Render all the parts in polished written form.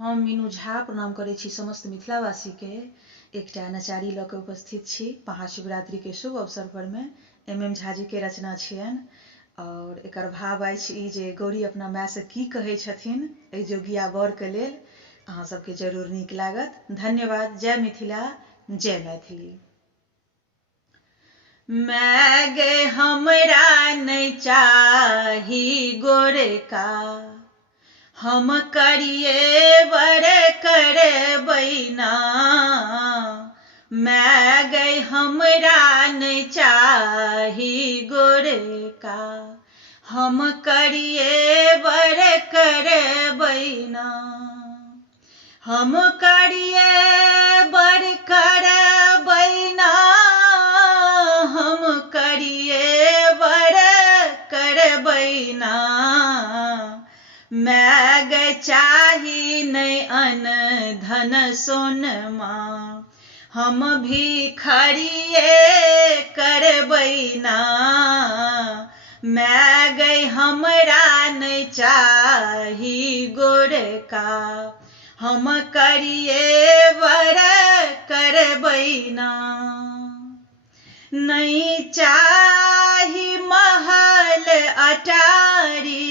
हम मीनू झा प्रणाम करै छी समस्त मिथिलावासी के। एकटा नचारी लऽ कऽ उपस्थित छी महाशिवरात्रि के शुभ अवसर पर में। एम झा जी के रचना छियन और एकर भाव अछि ई जे गौरी अपना माय से की कहै छथिन एहि जोगिया वर के लेल। अहाँ सबके जरूर नीक लागत। धन्यवाद। जय मिथिला, जय मैथिली। मैं गे हमरा नहीं चाही गोरका, हम करिए वर करबैना। मैं गे हमरा नहीं चाही गोरका, हम करिए वर करबैना। हम करिए वर करबैना, हम करिए वर करबैना। मैं गे चाही नहीं अन धन सोनमा, हम भिखारिए करबैना। मैं गे हमरा नहीं चाही गोरका, हम करिए वर करबैना। नहीं चाही महल अटारी,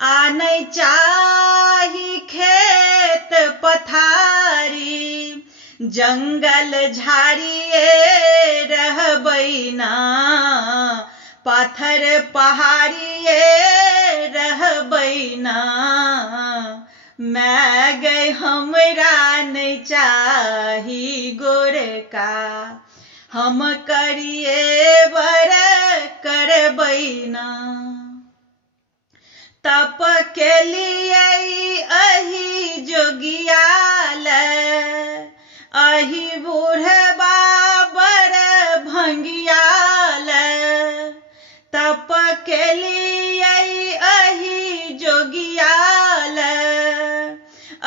आ नहीं चाही खेत पथारी। जंगल झाड़िए रहबैना, पाथर पहाड़िए रहबैना। मैं गे हमरा नहीं चाही गोरका, हम करिए वर करबैना। तप के लिए अही जोगियाल, अही बूढ़बा बर भंगियाल। तप के लिए अही जोगियाल,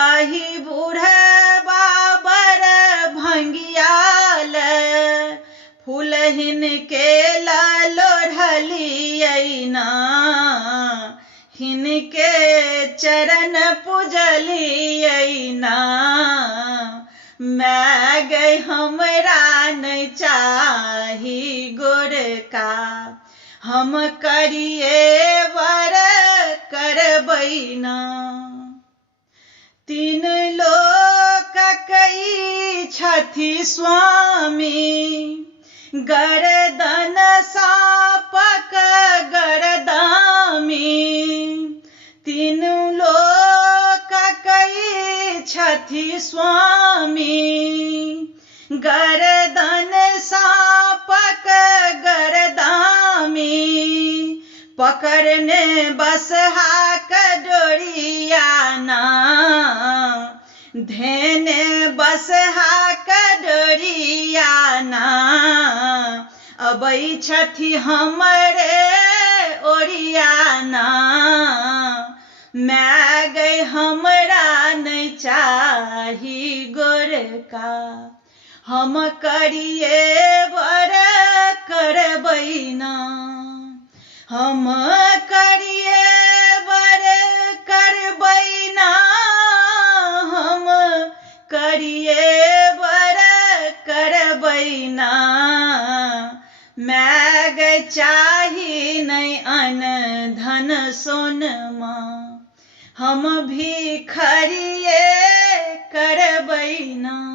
अही बूढ़बा बर भंगियाल। फूलहिन के लोढ़लियैना, हिनके चरण पूजलियैना। मैं गे हमरा नहीं चाही गोरका, हम करिए वर करबैना। तीन लोक कई छथि स्वामी, गर्दन सापक गर्दामी। तीन लोक कई छथि स्वामी, गर्दन सापक गर्दामी। पकड़ने बसहा डोरियाना, धेने बसहा डोरियाना। अबै छथि हमरे ओरियाना। मैं गे हमरा नहीं चाही गोरका, हम करिए वर करबैना। हम करिए वर करबैना, हम करिए वर करबैना। मैं गे चाही नहीं अन धन सोनमा, हम भिखारिए करबैना।